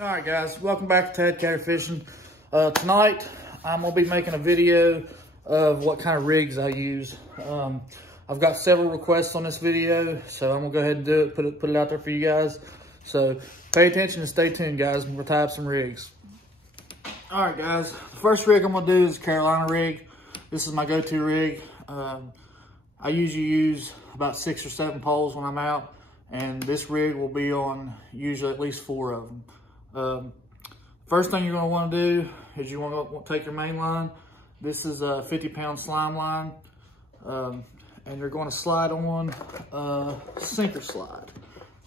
All right, guys, welcome back to Catfishing. Tonight, I'm gonna be making a video of what kind of rigs I use. I've got several requests on this video, so I'm gonna go ahead and do it, put it out there for you guys. So pay attention and stay tuned, guys. We're gonna tie up some rigs. All right, guys, the first rig I'm gonna do is a Carolina rig. This is my go-to rig. I usually use about 6 or 7 poles when I'm out, and this rig will be on usually at least 4 of them. First thing you're going to want to do is you want to take your main line. This is a 50-pound slime line, and you're going to slide on sinker slide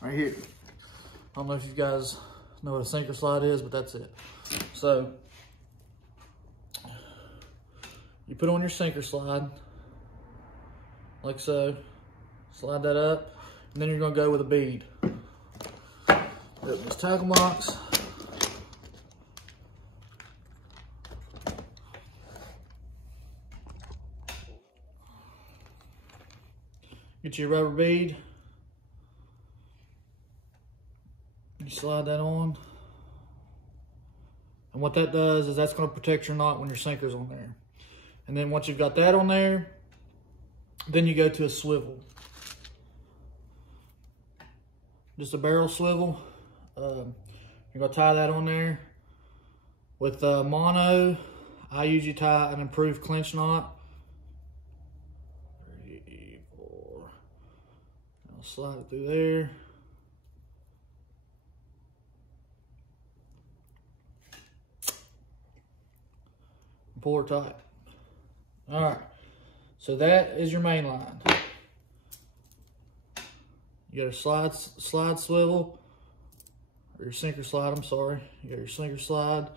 right here. I don't know if you guys know what a sinker slide is, but that's it. So you put on your sinker slide like so, slide that up, and then you're going to go with a bead. Open this tackle box. Get your rubber bead. You slide that on. And what that does is that's going to protect your knot when your sinker's on there. And then once you've got that on there, then you go to a swivel. Just a barrel swivel. You're going to tie that on there. With mono, I usually tie an improved clinch knot. 3, 4. I'll slide it through there. And pull her tight. All right. So that is your main line. You got a slide swivel, or your sinker slide, I'm sorry. You got your sinker slide,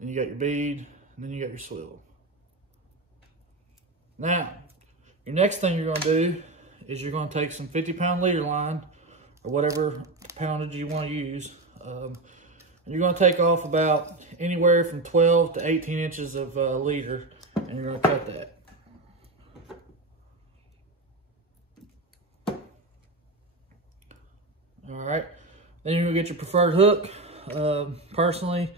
then you got your bead, and then you got your swivel. Now, your next thing you're gonna do is you're gonna take some 50-pound leader line, or whatever poundage you wanna use. And you're gonna take off about anywhere from 12 to 18 inches of leader, and you're gonna cut that. All right, then you're gonna get your preferred hook. Personally,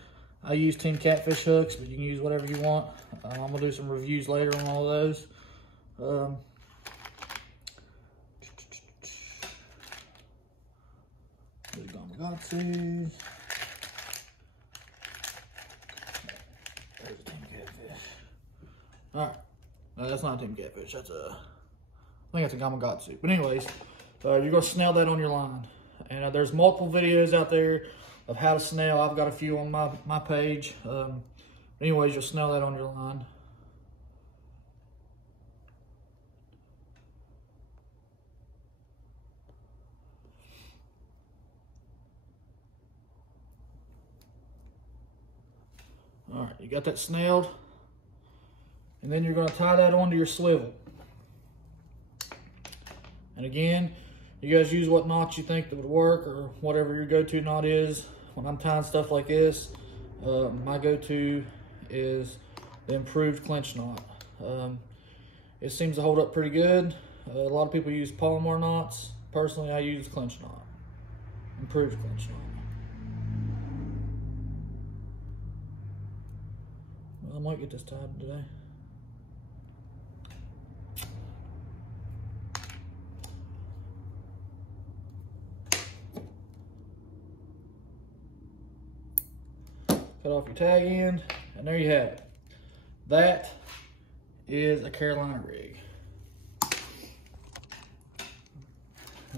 I use Team Catfish hooks, but you can use whatever you want. I'm gonna do some reviews later on all of those. There's Team Catfish. All right, no, that's not Team Catfish. That's I think that's a Gamakatsu. But anyways, you're gonna snell that on your line. And there's multiple videos out there of how to snell. I've got a few on my page. Anyways, you'll snell that on your line. All right, you got that snelled. And then you're going to tie that onto your swivel. And again, you guys use what knots you think that would work, or whatever your go-to knot is. When I'm tying stuff like this, my go-to is the improved clinch knot. It seems to hold up pretty good. A lot of people use Palomar knots. Personally, I use clinch knot, improved clinch knot. Well, I might get this tied today. Cut off your tag end, and there you have it. That is a Carolina rig.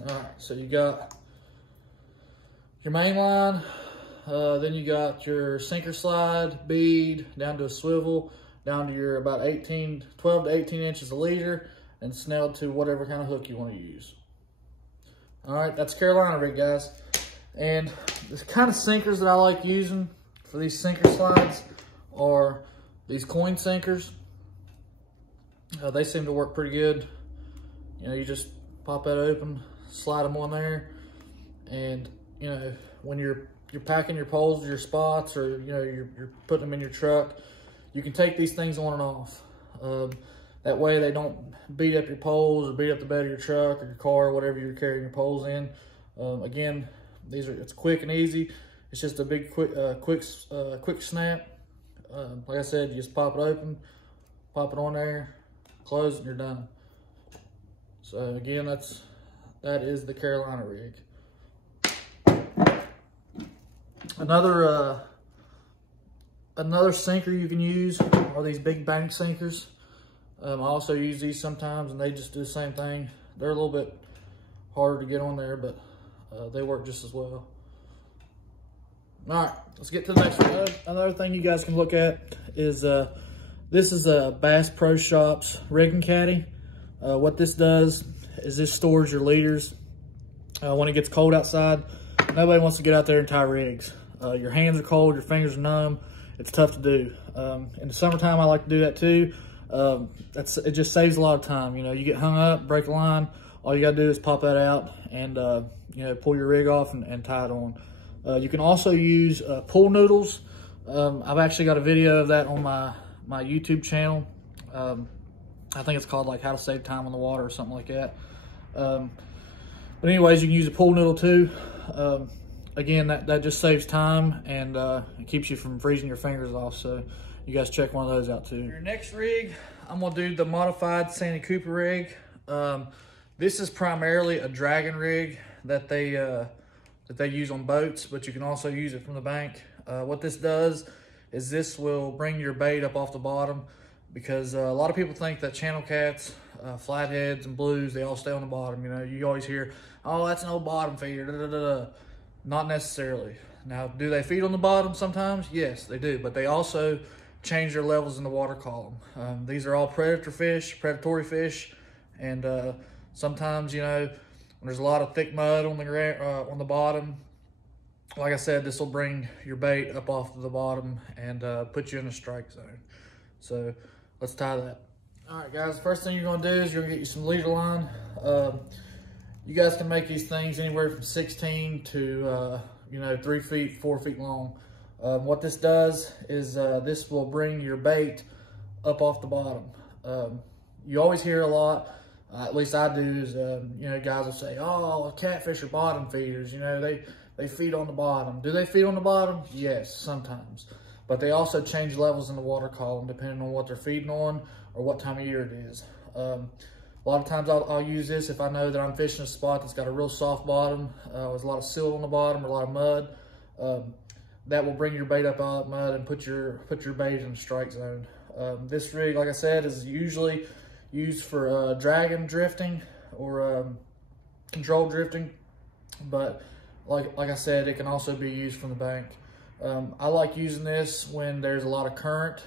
All right, so you got your main line, then you got your sinker slide, bead, down to a swivel, down to your about 12 to 18 inches of leader, and snelled to whatever kind of hook you want to use. All right, that's Carolina rig, guys. And the kind of sinkers that I like using for these sinker slides are these coin sinkers. They seem to work pretty good. You know, you just pop that open, slide them on there, and you know, when you're packing your poles or your spots, or you know, you're putting them in your truck, you can take these things on and off. That way they don't beat up your poles or beat up the bed of your truck or your car or whatever you're carrying your poles in. Again, it's quick and easy. It's just a big quick snap. Like I said, you just pop it open, pop it on there, close, and you're done. So again, that is the Carolina rig. Another sinker you can use are these big bank sinkers. I also use these sometimes, and they just do the same thing. They're a little bit harder to get on there, but they work just as well. All right, let's get to the next one. Another thing you guys can look at is this is a Bass Pro Shops rigging caddy. What this does is this stores your leaders. When it gets cold outside, nobody wants to get out there and tie rigs. Your hands are cold, your fingers are numb. It's tough to do. In the summertime, I like to do that too. It just saves a lot of time. You know, you get hung up, break a line, all you gotta do is pop that out and you know, pull your rig off and tie it on. You can also use pool noodles. I've actually got a video of that on my YouTube channel. I think it's called like How to Save Time on the Water or something like that. But anyways, you can use a pool noodle too. Again, that just saves time and it keeps you from freezing your fingers off. So you guys check one of those out too. Your next rig, I'm gonna do the modified Sandy Cooper rig. This is primarily a dragon rig that they use on boats, but you can also use it from the bank. What this does is this will bring your bait up off the bottom, because a lot of people think that channel cats, flatheads and blues, they all stay on the bottom. You know, you always hear, oh, that's an old bottom feeder, da, da, da, da. Not necessarily. Now, do they feed on the bottom sometimes? Yes, they do, but they also change their levels in the water column. These are all predatory fish, and sometimes, you know, when there's a lot of thick mud on the bottom, like I said, this will bring your bait up off the bottom and put you in a strike zone. So let's tie that. All right, guys, the first thing you're gonna do is you're gonna get you some leader line. You guys can make these things anywhere from 16 to, you know, 3 feet, 4 feet long. What this does is this will bring your bait up off the bottom. You always hear a lot, at least I do, is, you know, guys will say, oh, catfish are bottom feeders. You know, they feed on the bottom. Do they feed on the bottom? Yes, sometimes. But they also change levels in the water column depending on what they're feeding on or what time of year it is. A lot of times I'll use this if I know that I'm fishing a spot that's got a real soft bottom, with a lot of silt on the bottom or a lot of mud. That will bring your bait up out of that mud and put your bait in the strike zone. This rig, like I said, is usually used for dragon drifting or controlled drifting, but like I said, it can also be used from the bank. I like using this when there's a lot of current.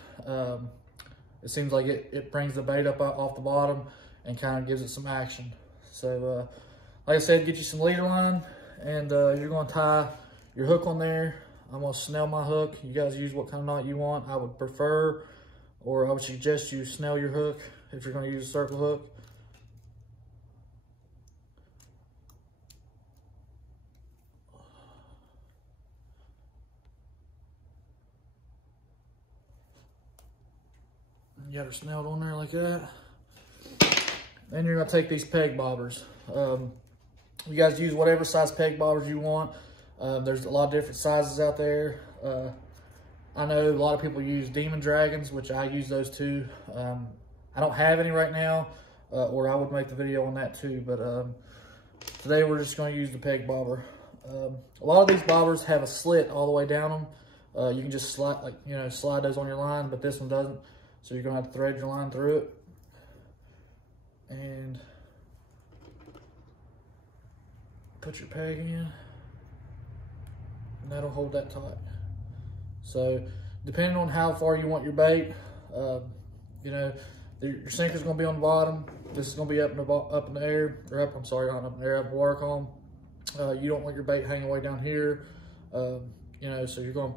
It seems like it brings the bait up off the bottom and kind of gives it some action. So like I said, get you some leader line, and you're going to tie your hook on there. I'm going to snell my hook. You guys use what kind of knot you want. I would prefer, or I would suggest you snell your hook if you're going to use a circle hook. You got her snelled on there like that. Then you're gonna take these peg bobbers. You guys use whatever size peg bobbers you want. There's a lot of different sizes out there. I know a lot of people use Demon Dragons, which I use those too. I don't have any right now, or I would make the video on that too, but today we're just gonna use the peg bobber. A lot of these bobbers have a slit all the way down them. You can just slide those on your line, but this one doesn't. So you're gonna have to thread your line through it. And put your peg in, and that'll hold that tight. So depending on how far you want your bait, you know, your sinker's gonna be on the bottom. This is gonna be up in the air, or up in the air, up in the water column. You don't want your bait hanging way down here. You know, so you're gonna,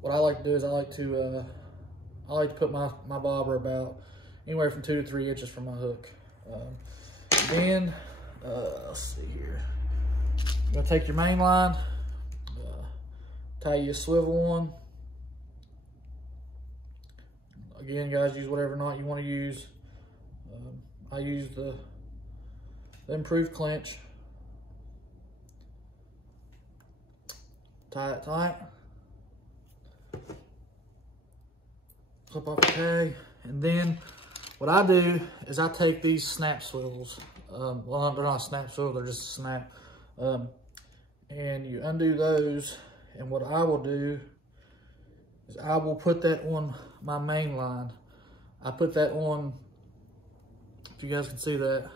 what I like to do is I like to put my bobber about anywhere from 2 to 3 inches from my hook. Then, let's see here. You're gonna take your main line, tie you a swivel one. Again, guys, use whatever knot you want to use. I use the improved clinch. Tie it tight. Clip off the tag. And then what I do is I take these snap swivels. Well, they're not snap swivels, they're just a snap. And you undo those. And what I will do is I will put that on my main line. I put that on, if you guys can see that,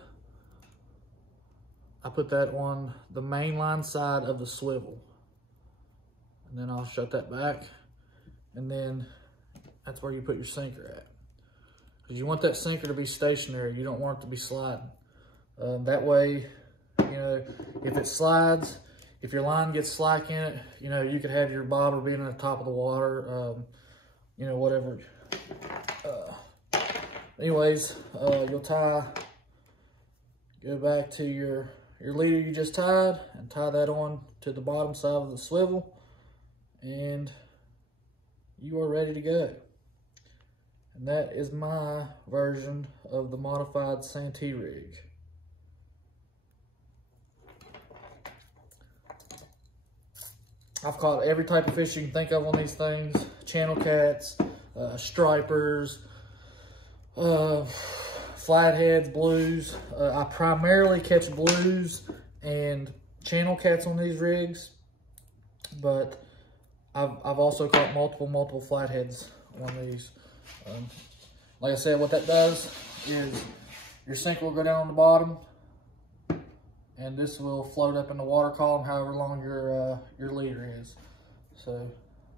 I put that on the main line side of the swivel. And then I'll shut that back. And then that's where you put your sinker at. Because you want that sinker to be stationary. You don't want it to be sliding. That way, you know, if it slides, if your line gets slack in it, you know, you could have your bobber being at the top of the water, you know, whatever. Anyways, you'll tie, go back to your leader you just tied and tie that on to the bottom side of the swivel, and you are ready to go. And that is my version of the modified Santee rig. I've caught every type of fish you can think of on these things. Channel cats, stripers, flatheads, blues. I primarily catch blues and channel cats on these rigs, but I've also caught multiple flatheads on these. Like I said, what that does is your sinker will go down on the bottom, and this will float up in the water column however long your leader is. So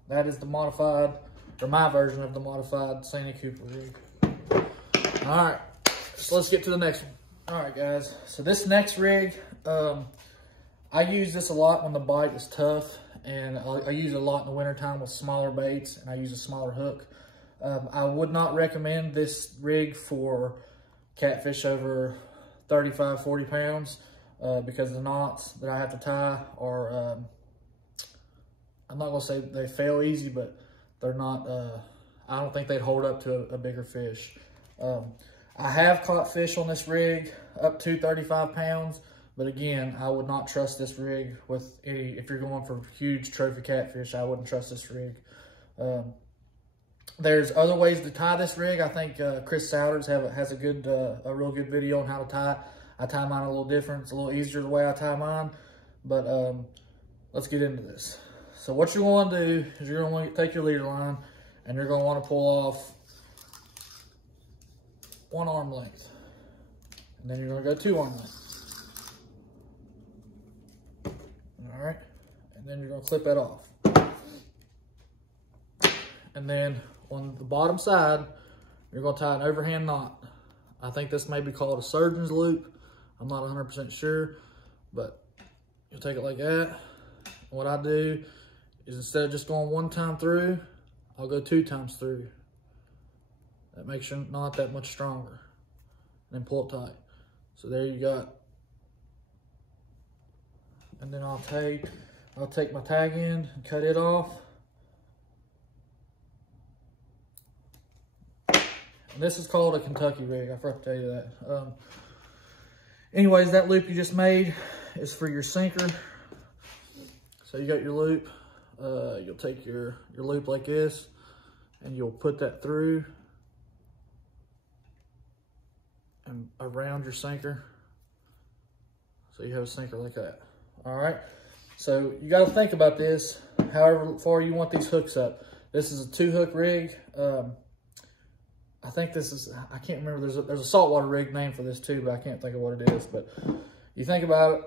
that is the modified, or my version of the modified Santee Cooper rig. All right, so let's get to the next one. All right, guys, so this next rig, I use this a lot when the bite is tough, and I use it a lot in the wintertime with smaller baits, and I use a smaller hook. I would not recommend this rig for catfish over 35, 40 pounds because the knots that I have to tie are, I'm not gonna say they fail easy, but they're not, I don't think they'd hold up to a bigger fish. I have caught fish on this rig up to 35 pounds, but again, I would not trust this rig with any, if you're going for huge trophy catfish, I wouldn't trust this rig. There's other ways to tie this rig. I think Chris Souders has a real good video on how to tie. I tie mine a little different. It's a little easier the way I tie mine, but let's get into this. So what you're going to do is you're going to want to take your leader line and you're going to want to pull off 1 arm length. And then you're going to go 2 arm length. All right. And then you're going to clip that off. And then on the bottom side, you're going to tie an overhand knot. I think this may be called a surgeon's loop. I'm not 100% sure, but you'll take it like that. What I do is instead of just going 1 time through, I'll go 2 times through. That makes your knot that much stronger. And then pull it tight. So there you got. And then I'll take my tag end and cut it off. And this is called a Kentucky rig. I forgot to tell you that. Anyways, that loop you just made is for your sinker. So you got your loop. You'll take your loop like this, and you'll put that through and around your sinker. So you have a sinker like that. All right. So you got to think about this. However far you want these hooks up. This is a 2-hook rig. I think this is, I can't remember, there's a saltwater rig name for this too, but I can't think of what it is. But you think about it,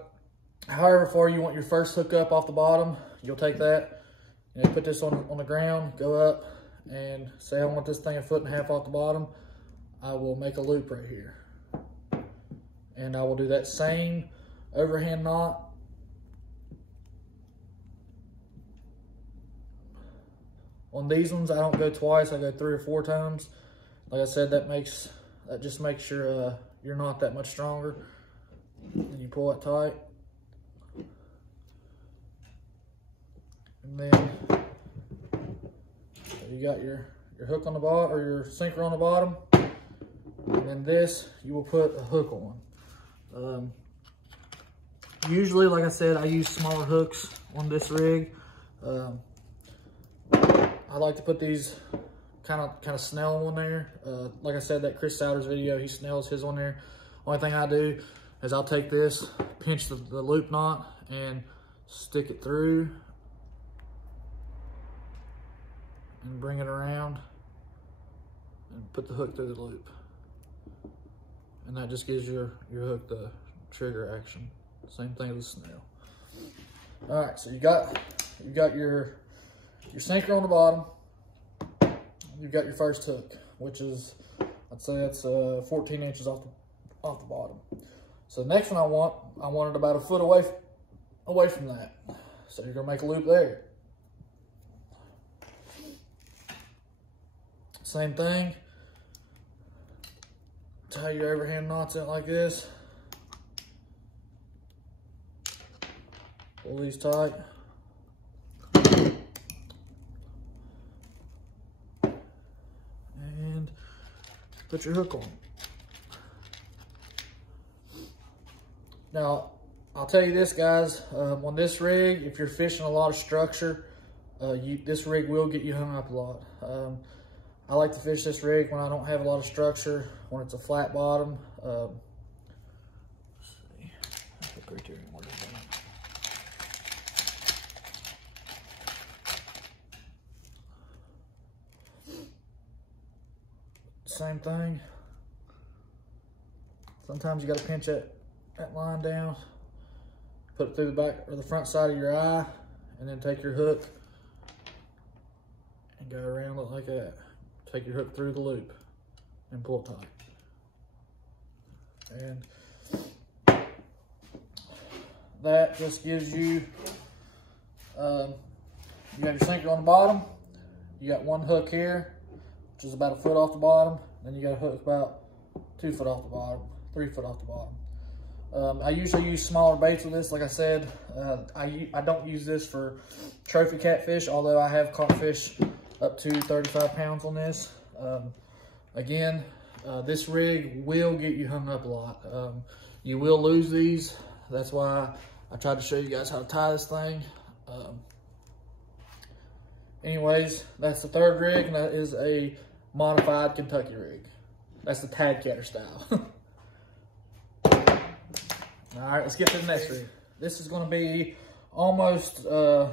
however far you want your first hook up off the bottom, you'll take that, and put this on the ground, go up, and say I want this thing 1.5 feet off the bottom, I will make a loop right here. And I will do that same overhand knot. On these ones, I don't go twice, I go 3 or 4 times. Like I said, that just makes your knot that much stronger. And you pull it tight. And then so you got your hook on the bottom, or your sinker on the bottom. And then this, you will put a hook on. Usually, like I said, I use smaller hooks on this rig. I like to put these kind of snell on there. Like I said, that Chris Souders video, he snells his on there. Only thing I do is I'll take this, pinch the loop knot, and stick it through, and bring it around, and put the hook through the loop. And that just gives your hook the trigger action. Same thing with the snell. All right, so you got your sinker on the bottom. You've got your first hook, which is, I'd say that's 14 inches off the bottom. So the next one I want it about a foot away from that. So you're gonna make a loop there. Same thing. Tie your overhand knots in like this. Pull these tight. And put your hook on. Now, I'll tell you this, guys, on this rig, if you're fishing a lot of structure, this rig will get you hung up a lot. I like to fish this rig when I don't have a lot of structure, when it's a flat bottom. Let's see. Same thing. Sometimes you got to pinch that line down, put it through the back or the front side of your eye, and then take your hook and go around it like that. Take your hook through the loop and pull it tight. And that just gives you, you got your sinker on the bottom, you got one hook here, which is about a foot off the bottom, then you got a hook about 2 foot off the bottom, 3 foot off the bottom. I usually use smaller baits with this. Like I said, I don't use this for trophy catfish, although I have caught fish up to 35 pounds on this. Again, this rig will get you hung up a lot. You will lose these. That's why I tried to show you guys how to tie this thing. Anyways, that's the third rig, and that is a modified Kentucky rig. That's the Tad Catter style. All right, let's get to the next rig. This is going to be almost the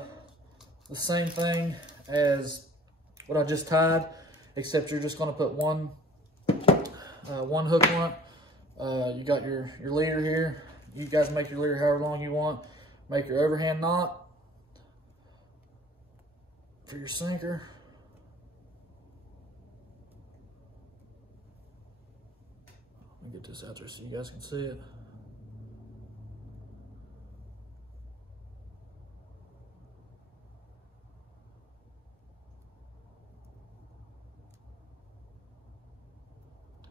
same thing as what I just tied, except you're just going to put one hook on it. You got your leader here. You guys make your leader however long you want. Make your overhand knot for your sinker. Let me get this out there so you guys can see it.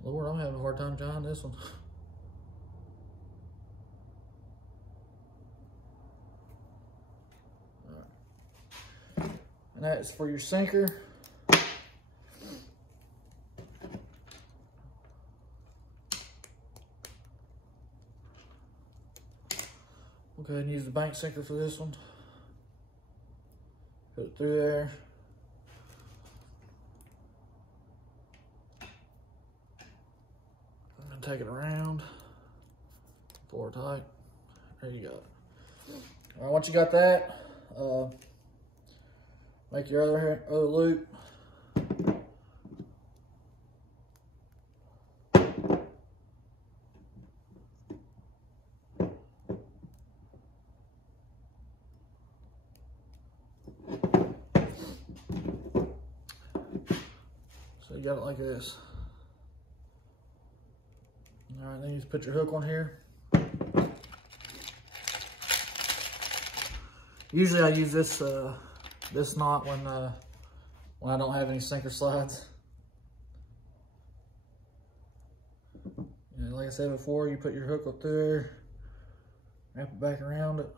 Lord, I'm having a hard time tying this one. All right. And that is for your sinker. We'll go ahead and use the bank sinker for this one. Put it through there. Take it around, pull her tight. There you go. All right, once you got that, make your other loop. So you got it like this. All right, then you just put your hook on here. Usually I use this this knot when I don't have any sinker slides. And like I said before, you put your hook up there, wrap it back around it,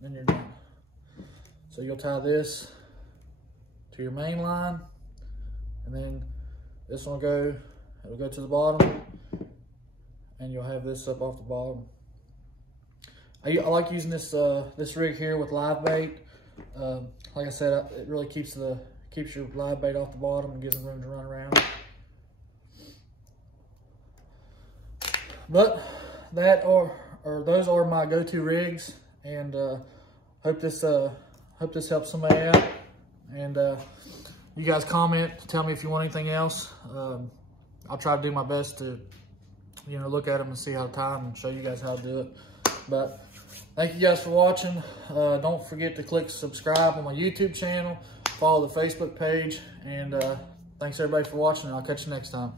then you're done. So you'll tie this to your main line, and then this one it'll go to the bottom, and you'll have this up off the bottom. I like using this this rig here with live bait. Like I said, it really keeps your live bait off the bottom and gives them room to run around. But those are my go-to rigs, and hope this helps somebody out. And you guys comment, tell me if you want anything else. I'll try to do my best to, you know, look at them and see how to tie them and show you guys how to do it. But thank you guys for watching. Don't forget to click subscribe on my YouTube channel, follow the Facebook page, and thanks everybody for watching, and I'll catch you next time.